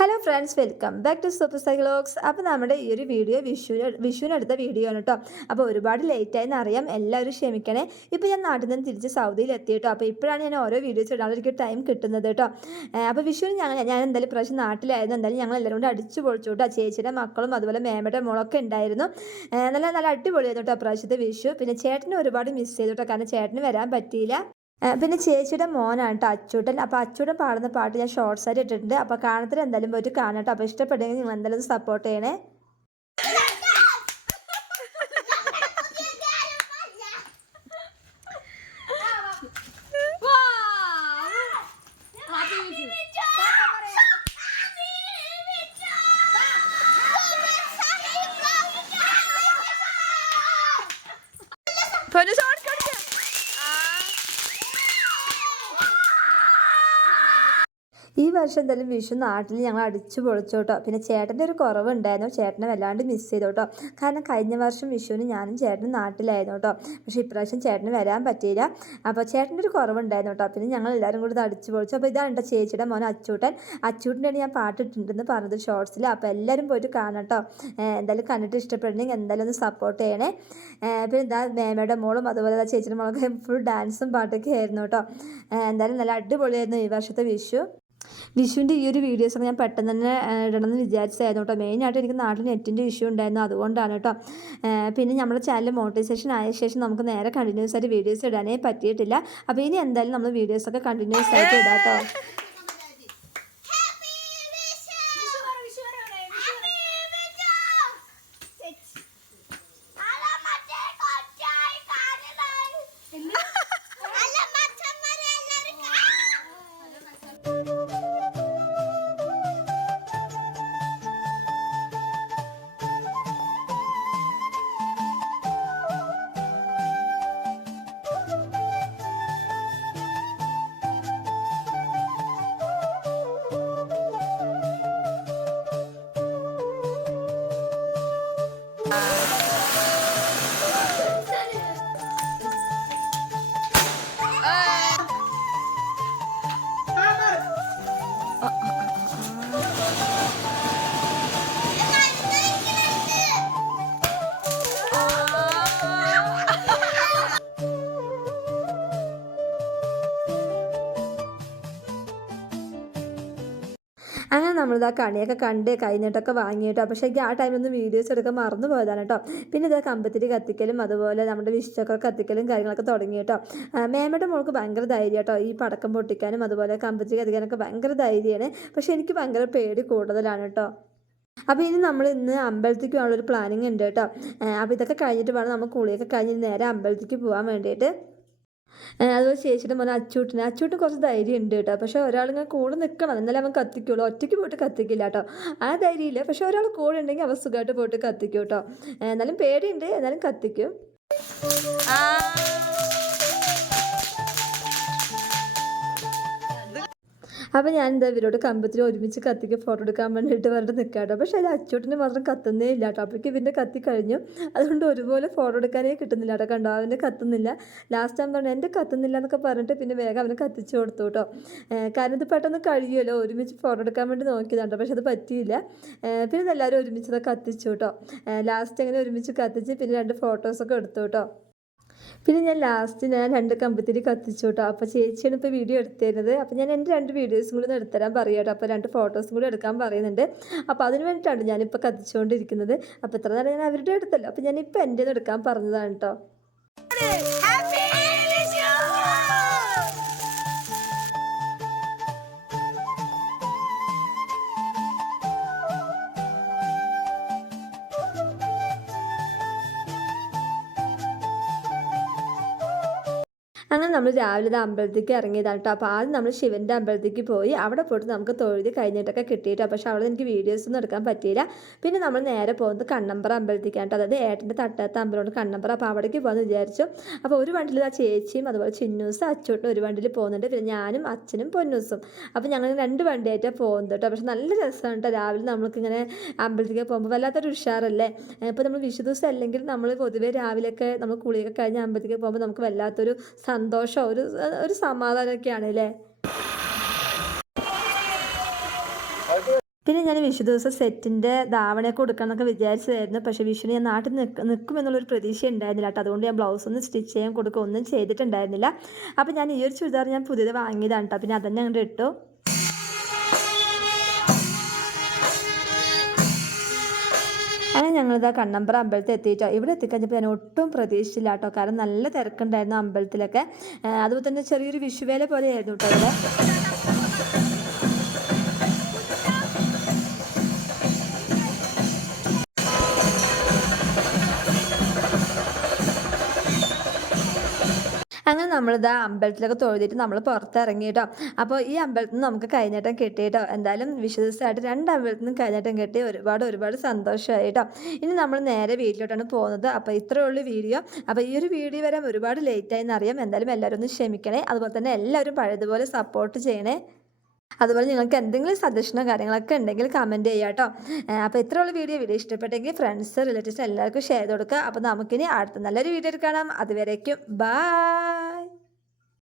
Hello friends, welcome back to super Cyclogs. അപ്പോൾ നമ്മുടെ ഈ ഒരു വീഡിയോ വിഷുവിനെടുത്ത വീഡിയോ ആണ് കേട്ടോ. അപ്പോൾ ഒരുപാട് ലേറ്റായെന്ന് അറിയാം, എല്ലാവരും ക്ഷമിക്കണേ. ഇപ്പോൾ ഞാൻ നാട്ടിൽ നിന്ന് തിരിച്ച് സൗദിയിൽ എത്തി കേട്ടോ. അപ്പോൾ ഇപ്പോഴാണ് ഞാൻ ഓരോ വീഡിയോസ് ഇടാൻ എനിക്ക് ടൈം കിട്ടുന്നത് കേട്ടോ. അപ്പോൾ വിഷുവിന് ഞാൻ എന്തായാലും പ്രാവശ്യം നാട്ടിലായിരുന്നു. എന്തായാലും ഞങ്ങൾ എല്ലാവരും കൂടെ അടിച്ചു പൊളിച്ചു കേട്ടോ. ചേച്ചിയുടെ മക്കളും അതുപോലെ മേമയുടെ മോളൊക്കെ ഉണ്ടായിരുന്നു. നല്ല നല്ല അടിപൊളിയായിരുന്നു കേട്ടോ പ്രാവശ്യത്തെ വിഷു. പിന്നെ ചേട്ടനെ ഒരുപാട് മിസ് ചെയ്തു കേട്ടോ, കാരണം ചേട്ടന് വരാൻ പറ്റിയില്ല. പിന്നെ ചേച്ചിയുടെ മോനാണ് കേട്ടോ അച്ചൂട്ടൻ. അപ്പോൾ അച്ചൂട്ടൻ പാടുന്ന പാട്ട് ഞാൻ ഷോർട്സ് ആയിട്ട് ഇട്ടിട്ടുണ്ട്. അപ്പോൾ കാണത്തിൽ എന്തായാലും പോയിട്ട് കാണട്ടോ. അപ്പോൾ ഇഷ്ടപ്പെട്ടെങ്കിൽ നിങ്ങൾ എന്തായാലും സപ്പോർട്ട് ചെയ്യണേ. ഈ വർഷം എന്തായാലും വിഷു നാട്ടിൽ ഞങ്ങൾ അടിച്ചു പൊളിച്ചു കേട്ടോ. പിന്നെ ചേട്ടൻ്റെ ഒരു കുറവുണ്ടായിരുന്നു, ചേട്ടനെ വല്ലാണ്ട് മിസ് ചെയ്തു കേട്ടോ. കാരണം കഴിഞ്ഞ വർഷം വിഷുവിന് ഞാനും ചേട്ടനും നാട്ടിലായിരുന്നു കേട്ടോ. പക്ഷേ ഇപ്രാവശ്യം ചേട്ടന് വരാൻ പറ്റിയില്ല. അപ്പോൾ ചേട്ടൻ്റെ ഒരു കുറവുണ്ടായിരുന്നു കേട്ടോ. പിന്നെ ഞങ്ങൾ എല്ലാവരും കൂടി ഇത് അടിച്ചു പൊളിച്ചു. അപ്പോൾ ഇതാണ് കേട്ടോ ചേച്ചിയുടെ മോൻ അച്ചൂട്ടൻ്റെ ഞാൻ പാട്ടിട്ടുണ്ടെന്ന് പറഞ്ഞത് ഷോർട്സിൽ. അപ്പോൾ എല്ലാവരും പോയിട്ട് കാണാം കേട്ടോ. എന്തായാലും കണ്ടിട്ട് ഇഷ്ടപ്പെടണമെങ്കിൽ എന്തായാലും ഒന്ന് സപ്പോർട്ട് ചെയ്യണേ. പിന്നെ ഇതാ മേമയുടെ മോളും അതുപോലെ ചേച്ചിയുടെ മോളൊക്കെ ഫുൾ ഡാൻസും പാട്ടൊക്കെ ആയിരുന്നു കേട്ടോ. എന്തായാലും നല്ല അടിപൊളിയായിരുന്നു ഈ വർഷത്തെ വിഷുവിൻ്റെ ഈ ഒരു വീഡിയോസൊക്കെ ഞാൻ പെട്ടെന്ന് തന്നെ ഇടണമെന്ന് വിചാരിച്ചായിരുന്നു കേട്ടോ. മെയിനായിട്ട് എനിക്ക് നാട്ടിൽ നെറ്റിൻ്റെ ഇഷ്യൂ ഉണ്ടായിരുന്നു, അതുകൊണ്ടാണ് കേട്ടോ. പിന്നെ നമ്മുടെ ചാനൽ മോണിറ്റൈസേഷൻ ആയ ശേഷം നമുക്ക് നേരെ കണ്ടിന്യൂസ് ആയിട്ട് വീഡിയോസ് ഇടാനേ പറ്റിയിട്ടില്ല. അപ്പോൾ ഇനി എന്തായാലും നമ്മൾ വീഡിയോസൊക്കെ കണ്ടിന്യൂസ് ആയിട്ട് ഇടാം കേട്ടോ. അങ്ങനെ നമ്മളിതാ കണിയൊക്കെ കണ്ട് കഴിഞ്ഞിട്ടൊക്കെ വാങ്ങിയിട്ടോ. പക്ഷേ എനിക്ക് ആ ടൈമൊന്നും വീഡിയോസ് എടുക്കാൻ മറന്നു പോയതാണ് കേട്ടോ. പിന്നെ ഇതാ കമ്പത്തിരി കത്തിക്കലും അതുപോലെ നമ്മുടെ വിഷുവൊക്കെ കത്തിക്കലും കാര്യങ്ങളൊക്കെ തുടങ്ങി കേട്ടോ. മേമയുടെ മോൾക്ക് ഭയങ്കര ധൈര്യം കേട്ടോ, ഈ പടക്കം പൊട്ടിക്കാനും അതുപോലെ കമ്പത്തിരി കത്തിക്കാനൊക്കെ ഭയങ്കര ധൈര്യമാണ്. പക്ഷേ എനിക്ക് ഭയങ്കര പേടി കൂടുതലാണ് കേട്ടോ. അപ്പോൾ ഇനി നമ്മൾ ഇന്ന് അമ്പലത്തേക്ക് പോകാനുള്ളൊരു പ്ലാനിങ് ഉണ്ട് കേട്ടോ. അപ്പോൾ ഇതൊക്കെ കഴിഞ്ഞിട്ട് വേണം നമ്മൾ കുളിയൊക്കെ കഴിഞ്ഞ് നേരെ അമ്പലത്തേക്ക് പോകാൻ വേണ്ടിയിട്ട്. അതുപോലെ ചേച്ചിയുടെ മോനെ അച്ചൂട്ടിന് കുറച്ച് ധൈര്യം ഉണ്ട് കേട്ടോ. പക്ഷേ ഒരാളിങ്ങനെ കൂടെ നിൽക്കണം, എന്നാലും അവൻ കത്തിക്കുള്ളൂ. ഒറ്റയ്ക്ക് പോയിട്ട് കത്തിക്കില്ല കേട്ടോ, ആ ധൈര്യമില്ല. പക്ഷേ ഒരാൾ കൂടെ ഉണ്ടെങ്കിൽ അവൻ സുഖമായിട്ട് പോയിട്ട് കത്തിക്കും കേട്ടോ. എന്നാലും പേടിയുണ്ട്, എന്നാലും കത്തിക്കും. അപ്പോൾ ഞാൻ എന്താ ഇവരോട് കമ്പത്തിൽ ഒരുമിച്ച് കത്തിക്ക് ഫോട്ടോ എടുക്കാൻ വേണ്ടിയിട്ട് പറഞ്ഞിട്ട് നിൽക്കാം കേട്ടോ. പക്ഷേ അത് അച്ചൂട്ടിന് മാത്രം കത്തുന്നേ ഇല്ല കേട്ടോ. അപ്പോഴേക്ക് ഇവൻ്റെ കത്തി കഴിഞ്ഞു, അതുകൊണ്ട് ഒരുപോലെ ഫോട്ടോ എടുക്കാനേ കിട്ടുന്നില്ല കേട്ടോ. കണ്ടോ, അവൻ്റെ കത്തുന്നില്ല. ലാസ്റ്റ് അവൻ പറഞ്ഞു എൻ്റെ കത്തുന്നില്ല എന്നൊക്കെ പറഞ്ഞിട്ട് പിന്നെ വേഗം അവന് കത്തിച്ചു കൊടുത്തു കേട്ടോ. കാരണം ഇത് പെട്ടെന്ന് കഴിയുമല്ലോ, ഒരുമിച്ച് ഫോട്ടോ എടുക്കാൻ വേണ്ടി നോക്കിയതാണ്. പക്ഷെ അത് പറ്റിയില്ല. പിന്നെ എല്ലാവരും ഒരുമിച്ച് കത്തിച്ചു കേട്ടോ. ലാസ്റ്റ് അങ്ങനെ ഒരുമിച്ച് കത്തിച്ച് പിന്നെ 2 ഫോട്ടോസൊക്കെ എടുത്തു കേട്ടോ. പിന്നെ ഞാൻ ലാസ്റ്റ് 2 കമ്പത്തിരി കത്തിച്ചു കേട്ടോ. അപ്പോൾ ചേച്ചിയാണ് ഇപ്പോൾ വീഡിയോ എടുത്തിരുന്നത്. അപ്പോൾ ഞാൻ എൻ്റെ 2 വീഡിയോസും കൂടി എടുത്തരാൻ പറയാം കേട്ടോ. അപ്പോൾ 2 ഫോട്ടോസും കൂടി എടുക്കാൻ പറയുന്നുണ്ട്. അപ്പോൾ അതിന് വേണ്ടിയിട്ടാണ് ഞാനിപ്പോൾ കത്തിച്ചുകൊണ്ടിരിക്കുന്നത്. അപ്പോൾ ഇത്ര നേരം ഞാൻ അവരുടെ എടുത്തല്ലോ, അപ്പോൾ ഞാനിപ്പോൾ എൻ്റെ എടുക്കാൻ പറഞ്ഞതാണ് കേട്ടോ. അങ്ങനെ നമ്മൾ രാവിലെ അമ്പലത്തേക്ക് ഇറങ്ങിയതാണ് കേട്ടോ. അപ്പോൾ ആദ്യം നമ്മൾ ശിവൻ്റെ അമ്പലത്തേക്ക് പോയി അവിടെ പോയിട്ട് നമുക്ക് തൊഴുതി കഴിഞ്ഞിട്ടൊക്കെ കിട്ടിയിട്ടോ. പക്ഷേ അവിടെ എനിക്ക് വീഡിയോസൊന്നും എടുക്കാൻ പറ്റിയില്ല. പിന്നെ നമ്മൾ നേരെ പോകുന്നത് കണ്ണമ്പറ അമ്പലത്തേക്കാണ് കേട്ടോ. അതായത് ഏട്ടൻ്റെ തട്ടത്തെ അമ്പലമുണ്ട് കണ്ണമ്പറ. അപ്പോൾ അവിടേക്ക് പോകാമെന്ന് വിചാരിച്ചു. അപ്പോൾ ഒരു വണ്ടിയിൽ ആ ചേച്ചിയും അതുപോലെ ചിന്നൂസും അച്ചൂട്ടും ഒരു വണ്ടിയിൽ പോകുന്നുണ്ട്. പിന്നെ ഞാനും അച്ഛനും പൊന്നൂസും. അപ്പോൾ ഞങ്ങൾ 2 വണ്ടിയായിട്ടാണ് പോകുന്നത് കേട്ടോ. പക്ഷേ നല്ല രസമാണ് കേട്ടോ. രാവിലെ നമ്മൾക്കിങ്ങനെ അമ്പലത്തേക്ക് പോകുമ്പോൾ വല്ലാത്തൊരു ഉഷാറല്ലേ. ഇപ്പോൾ നമ്മൾ വിഷു ദിവസം അല്ലെങ്കിൽ നമ്മൾ പൊതുവേ രാവിലെയൊക്കെ നമ്മൾ കുളിയൊക്കെ കഴിഞ്ഞ് അമ്പലത്തേക്ക് പോകുമ്പോൾ നമുക്ക് വല്ലാത്തൊരു സന്തോഷം, ഒരു സമാധാനമൊക്കെയാണ് അല്ലേ. പിന്നെ ഞാൻ വിഷു ദിവസം സെറ്റിൻ്റെ ധാവണയൊക്കെ കൊടുക്കണമെന്നൊക്കെ വിചാരിച്ചതായിരുന്നു. പക്ഷേ വിഷുവിന് ഞാൻ നാട്ടിൽ നിൽക്കുമെന്നുള്ളൊരു പ്രതീക്ഷ ഉണ്ടായിരുന്നില്ല കേട്ടോ. അതുകൊണ്ട് ഞാൻ ബ്ലൗസ് ഒന്നും സ്റ്റിച്ച് ചെയ്യാൻ കൊടുക്കുക ഒന്നും ചെയ്തിട്ടുണ്ടായിരുന്നില്ല. അപ്പോൾ ഞാൻ ഈ ഒരു ചുരിദാർ ഞാൻ പുതിയത് വാങ്ങിയതാണ് കേട്ടോ. പിന്നെ അതന്നെ അങ്ങോട്ട് ഇട്ടു. അങ്ങനെ ഞങ്ങളിതാ കണ്ണമ്പ്ര അമ്പലത്തിൽ എത്തിയിട്ടോ. ഇവിടെ എത്തിക്കഴിഞ്ഞപ്പോൾ ഞാൻ ഒട്ടും പ്രതീക്ഷിച്ചില്ല കേട്ടോ. കാരണം നല്ല തിരക്കുണ്ടായിരുന്നു അമ്പലത്തിലൊക്കെ. അതുപോലെ തന്നെ ചെറിയൊരു വിഷുവേല പോലെയായിരുന്നു കേട്ടോ ഇവിടെ. അങ്ങനെ നമ്മളിതാ അമ്പലത്തിലൊക്കെ തൊഴുതിട്ട് നമ്മൾ പുറത്തിറങ്ങി കേട്ടോ. അപ്പോൾ ഈ അമ്പലത്തിൽ നിന്ന് നമുക്ക് കൈനീട്ടം കിട്ടി കേട്ടോ. എന്തായാലും വിഷു ദിവസമായിട്ട് 2 അമ്പലത്തിൽ നിന്നും കൈനീട്ടം കിട്ടി. ഒരുപാട് സന്തോഷമായി കേട്ടോ. ഇനി നമ്മൾ നേരെ വീട്ടിലോട്ടാണ് പോകുന്നത്. അപ്പോൾ ഇത്രയേ ഉള്ളൂ വീഡിയോ. അപ്പോൾ ഈ ഒരു വീഡിയോ വരാൻ ഒരുപാട് ലേറ്റായി എന്നറിയാം. എന്തായാലും എല്ലാവരും ഒന്ന് ക്ഷമിക്കണേ. അതുപോലെ തന്നെ എല്ലാവരും പഴയതുപോലെ സപ്പോർട്ട് ചെയ്യണേ. അതുപോലെ നിങ്ങൾക്ക് എന്തെങ്കിലും സജഷനോ കാര്യങ്ങളൊക്കെ ഉണ്ടെങ്കിൽ കമൻറ്റ് ചെയ്യുക കേട്ടോ. അപ്പോൾ ഇത്രയുള്ള വീഡിയോ ഇഷ്ടപ്പെട്ടെങ്കിൽ ഫ്രണ്ട്സ് റിലേറ്റീവ്സ് എല്ലാവർക്കും ഷെയർ ചെയ്ത് കൊടുക്കുക. അപ്പോൾ നമുക്കിനി അടുത്ത നല്ലൊരു വീഡിയോ കാണാം. അതുവരേക്കും ബൈ.